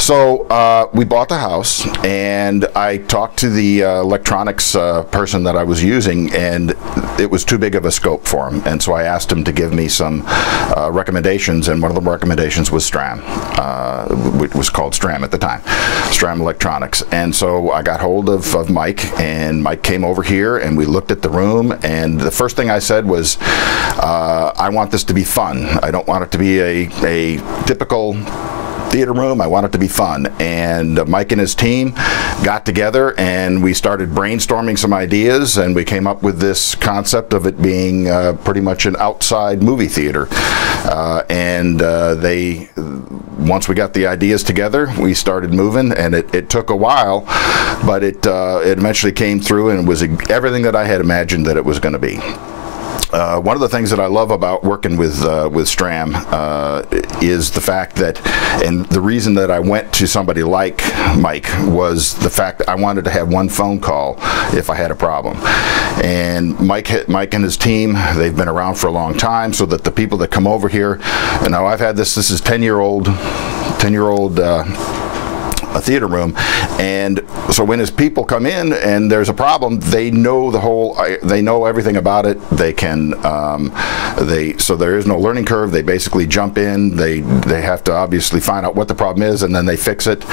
So we bought the house, and I talked to the electronics person that I was using, and it was too big of a scope for him. And so I asked him to give me some recommendations, and one of the recommendations was Stram. It was called Stram at the time, Stram Electronics. And so I got hold of Mike, and Mike came over here, and we looked at the room, and the first thing I said was, I want this to be fun. I don't want it to be a typical theater room. I want it to be fun. And Mike and his team got together, and we started brainstorming some ideas, and we came up with this concept of it being pretty much an outside movie theater. Once we got the ideas together, we started moving, and it took a while, but it eventually came through, and it was everything that I had imagined that it was going to be. One of the things that I love about working with Stram is the fact that, and the reason that I went to somebody like Mike was the fact that I wanted to have one phone call if I had a problem. And Mike and his team, they've been around for a long time, so that the people that come over here, and now I've had this is 10-year-old a theater room, and so when his people come in and there's a problem, they know they know everything about it. They can so there is no learning curve. They basically jump in. They have to obviously find out what the problem is, and then they fix it.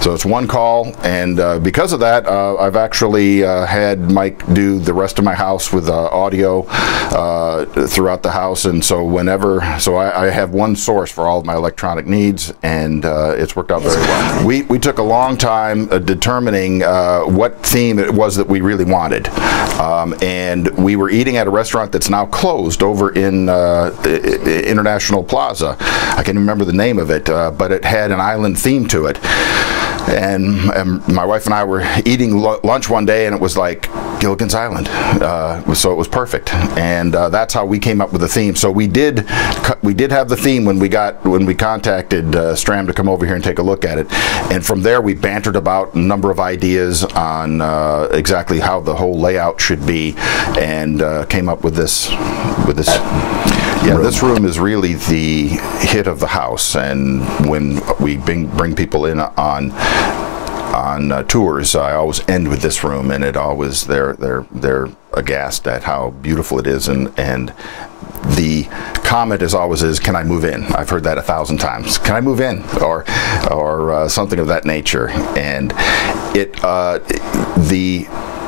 So it's one call, and because of that, I've actually had Mike do the rest of my house with audio throughout the house, and so I have one source for all of my electronic needs, and it's worked out very well. We took a long time determining what theme it was that we really wanted, and we were eating at a restaurant that's now closed over in International Plaza. I can't remember the name of it, but it had an island theme to it. And my wife and I were eating lunch one day, and it was like Gilligan's Island, so it was perfect. And that's how we came up with the theme. So we did have the theme when we contacted Stram to come over here and take a look at it. And from there, we bantered about a number of ideas on exactly how the whole layout should be, and came up with this. Yeah, this room is really the hit of the house, and when we bring people in on tours, I always end with this room, and it always they're aghast at how beautiful it is, and the comment is, can I move in? I've heard that 1,000 times. Can I move in? Or something of that nature. And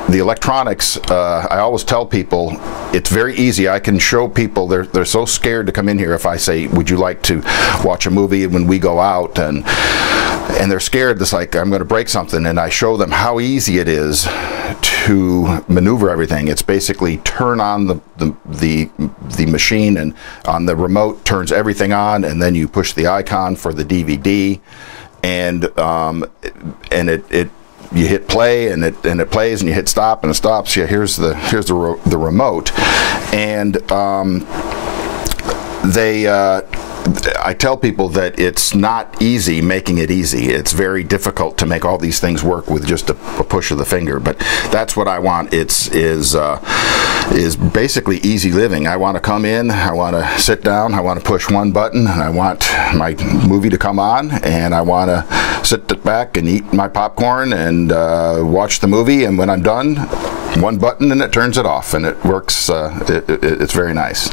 the electronics, I always tell people, it's very easy. I can show people, they're so scared to come in here if I say, would you like to watch a movie when we go out? And they're scared, it's like, I'm going to break something. And I show them how easy it is to maneuver everything. It's basically turn on the machine, and on the remote turns everything on, and then you push the icon for the DVD, and you hit play, and it plays, and you hit stop, and it stops. Yeah, here's the remote, and I tell people that it's not easy making it easy. It's very difficult to make all these things work with just a push of the finger. But that's what I want. Is basically easy living. I want to come in, I want to sit down, I want to push one button, and I want my movie to come on, and I want to sit back and eat my popcorn and watch the movie. And when I'm done, one button and it turns it off, and it works. It's very nice.